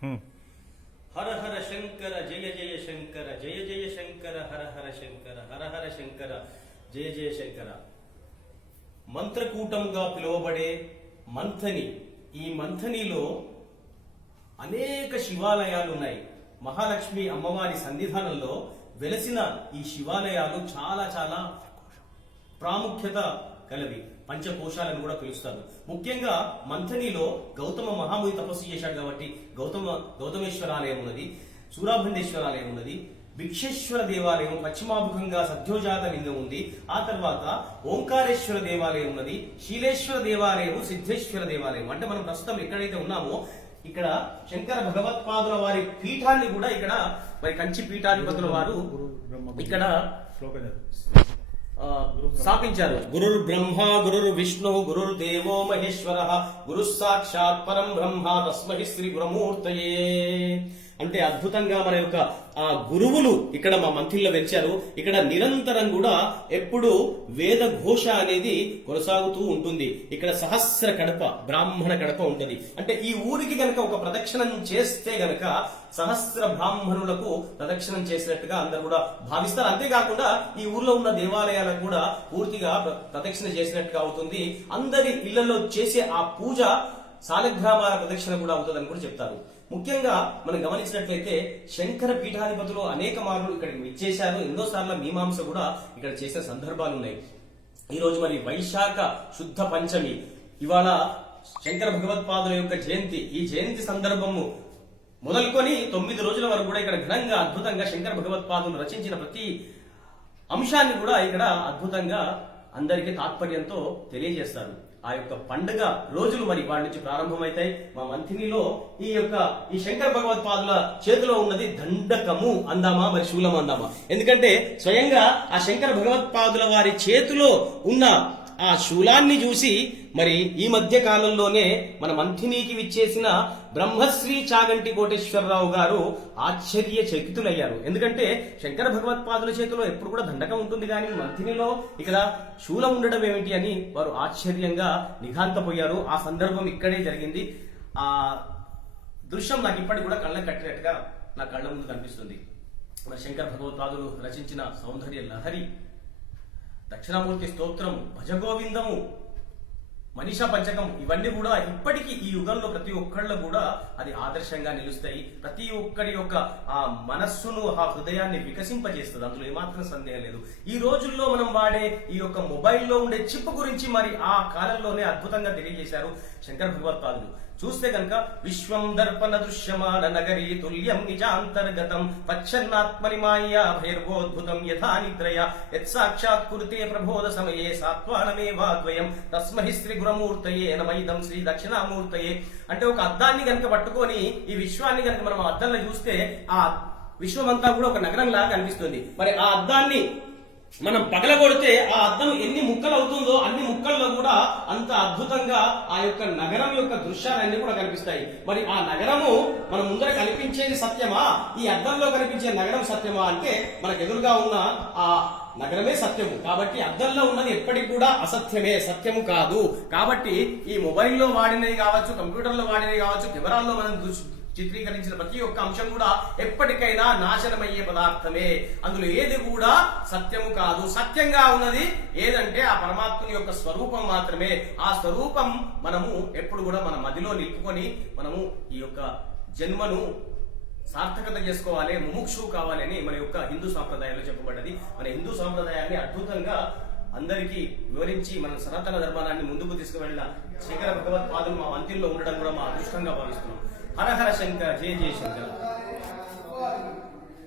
హర హర శంకర జయ జయ శంకర జయ జయ శంకర హర హర శంకర హర హర శంకర జయ జయ శంకర. మంత్రకూటంగా పిలువబడే మంథని, ఈ మంథనిలో అనేక శివాలయాలు ఉన్నాయి. మహాలక్ష్మి అమ్మవారి సన్నిధానంలో వెలసిన ఈ శివాలయాలు చాలా చాలా ప్రాముఖ్యత కలవి, పంచకోశాలను కూడా పిలుస్తారు. ముఖ్యంగా మంథనిలో గౌతమ మహాముని తపస్సు చేశాడు కాబట్టి గౌతమేశ్వరాలయం ఉన్నది, సూరాభండేశ్వరాలయం ఉన్నది, భిక్షేశ్వర దేవాలయం పశ్చిమాభిముఖంగా సద్యోజాత లింగం ఉంది. ఆ తర్వాత ఓంకారేశ్వర దేవాలయం ఉన్నది, శీలేశ్వర దేవాలయం, సిద్ధేశ్వర దేవాలయం. అంటే మనం ప్రస్తుతం ఎక్కడైతే ఉన్నామో ఇక్కడ శంకర భగవత్పాదుల వారి పీఠాన్ని కూడా ఇక్కడ మరి కంచి పీఠాధిపతుల వారు ఇక్కడ స్థాపించారు. గురుర్ బ్రహ్మ గురుర్ విష్ణు గురుర్ దేవో మహేశ్వర గురు సాక్షాత్ పరం బ్రహ్మ తస్మై శ్రీ గురుమూర్తయే. అంటే అద్భుతంగా మన యొక్క ఆ గురువులు ఇక్కడ మా మంథిల్లో వెలిచారు. ఇక్కడ నిరంతరం కూడా ఎప్పుడు వేద ఘోష అనేది కొనసాగుతూ ఉంటుంది. ఇక్కడ సహస్ర కడప, బ్రాహ్మణ కడప ఉంటుంది. అంటే ఈ ఊరికి గనక ఒక ప్రదక్షిణం చేస్తే గనక సహస్ర బ్రాహ్మణులకు ప్రదక్షిణం చేసినట్టుగా అందరూ కూడా భావిస్తారు. అంతేకాకుండా ఈ ఊర్లో ఉన్న దేవాలయాలకు కూడా పూర్తిగా ప్రదక్షిణ చేసినట్టుగా అవుతుంది. అందరి ఇళ్లలో చేసే ఆ పూజ సాలగ్రామాల ప్రదక్షిణ కూడా అవుతుందని కూడా చెప్తారు. ముఖ్యంగా మనం గమనించినట్లయితే శంకర పీఠాధిపతులు అనేక మార్లు ఇక్కడికి విచ్చేశారు. ఎన్నోసార్లు మీమాంస కూడా ఇక్కడ చేసిన సందర్భాలు ఉన్నాయి. ఈ రోజు మరి వైశాఖ శుద్ధ పంచమి, ఇవాళ శంకర భగవత్పాదుల యొక్క జయంతి. ఈ జయంతి సందర్భము మొదలుకొని 9 రోజుల వరకు కూడా ఇక్కడ ఘనంగా అద్భుతంగా శంకర భగవత్పాదులు రచించిన ప్రతి అంశాన్ని కూడా ఇక్కడ అద్భుతంగా అందరికీ తాత్పర్యంతో తెలియజేస్తారు. ఆ యొక్క పండుగ రోజులు మరి వాడి నుంచి ప్రారంభమైతాయి. మా మంథినిలో ఈ శంకర భగవత్పాదుల చేతిలో ఉన్నది దండకము అందామా మరి శూలం అందామా? ఎందుకంటే స్వయంగా ఆ శంకర భగవత్పాదుల వారి చేతిలో ఉన్న ఆ శూలాన్ని చూసి మరి ఈ మధ్య కాలంలోనే మన మంథినికి విచ్చేసిన బ్రహ్మశ్రీ చాగంటి కోటేశ్వరరావు గారు ఆశ్చర్యచకితులయ్యారు. ఎందుకంటే శంకర భగవత్పాదుల చేతిలో ఎప్పుడు కూడా దండకం ఉంటుంది, కానీ మంథినిలో ఇక్కడ శూలం ఉండడం ఏమిటి అని వారు ఆశ్చర్యంగా నిఘాంతపోయారు. ఆ సందర్భం ఇక్కడే జరిగింది. ఆ దృశ్యం నాకు ఇప్పటికి కూడా కళ్ళకు కట్టినట్టుగా నా కళ్ళ ముందు కనిపిస్తుంది. మన శంకర భగవత్పాదులు రచించిన సౌందర్య లహరి, దక్షిణామూర్తి స్తోత్రం, భజగోవిందము, మనీషా పంచకం, ఇవన్నీ కూడా ఇప్పటికీ ఈ యుగంలో ప్రతి ఒక్కళ్ళ కూడా అది ఆదర్శంగా నిలుస్తాయి. ప్రతి ఒక్కరి యొక్క ఆ మనస్సును, ఆ హృదయాన్ని వికసింపజేస్తుంది. అందులో ఏమాత్రం సందేహం లేదు. ఈ రోజుల్లో మనం వాడే ఈ యొక్క మొబైల్లో ఉండే చిప్ గురించి మరి ఆ కాలంలోనే అద్భుతంగా తెలియజేశారు శంకర భగవత్పాదులు. చూస్తే కనుక విశ్వం దర్పణ దృశ్యమాన నగరీ తుల్యం నిజాంతర్గతం పచ్చన్నాత్మని మాయా భైర్వోద్భుతం యథా నిద్రయ యత్సాక్షాత్ కురుతే ప్రబోధ సమయే సాత్వానమేవాద్వయం తస్మై శ్రీ గురుమూర్తయే నమైదం శ్రీ దక్షిణామూర్తయే. అంటే ఒక అద్దాన్ని గనక పట్టుకొని ఈ విశ్వాన్ని గనక మనం అద్దంలో చూస్తే ఆ విశ్వం అంతా కూడా ఒక నగరం లాగా అనిపిస్తుంది. మరి ఆ అద్దాన్ని మనం పగలగొడితే ఆ అద్దం ఎన్ని ముక్కలు అవుతుందో అన్ని ముక్కల్లో కూడా అంత అద్భుతంగా ఆ యొక్క నగరం యొక్క దృశ్యాలన్నీ కూడా కనిపిస్తాయి. మరి ఆ నగరము మన ముందర కనిపించేది సత్యమా, ఈ అద్దంలో కనిపించే నగరం సత్యమా అంటే మనకు ఎదురుగా ఉన్న ఆ నగరమే సత్యము. కాబట్టి అద్దంలో ఉన్నది ఎప్పటికి కూడా అసత్యమే, సత్యము కాదు. కాబట్టి ఈ మొబైల్లో వాడినవి కావచ్చు, కంప్యూటర్లో వాడినవి కావచ్చు, కెమెరాల్లో మనం చిత్రీకరించిన ప్రతి ఒక్క అంశం కూడా ఎప్పటికైనా నాశనమయ్యే పదార్థమే. అందులో ఏది కూడా సత్యము కాదు. సత్యంగా ఉన్నది ఏదంటే ఆ పరమాత్ముని యొక్క స్వరూపం మాత్రమే. ఆ స్వరూపం మనము ఎప్పుడు కూడా మన మదిలో నిలుపుకొని మనము ఈ యొక్క జన్మను సార్థకత చేసుకోవాలి, ముముక్షు కావాలి అని మన యొక్క హిందూ సాంప్రదాయంలో చెప్పబడ్డది. మన హిందూ సాంప్రదాయాన్ని అద్భుతంగా అందరికీ వివరించి మన సనాతన ధర్మాన్ని ముందుకు తీసుకువెళ్ళిన శంకర భగవత్పాదులు మా మందిరంలో ఉండడం కూడా మా అదృష్టంగా భావిస్తున్నాం. హర హర శంకర జయ జయ శంకర.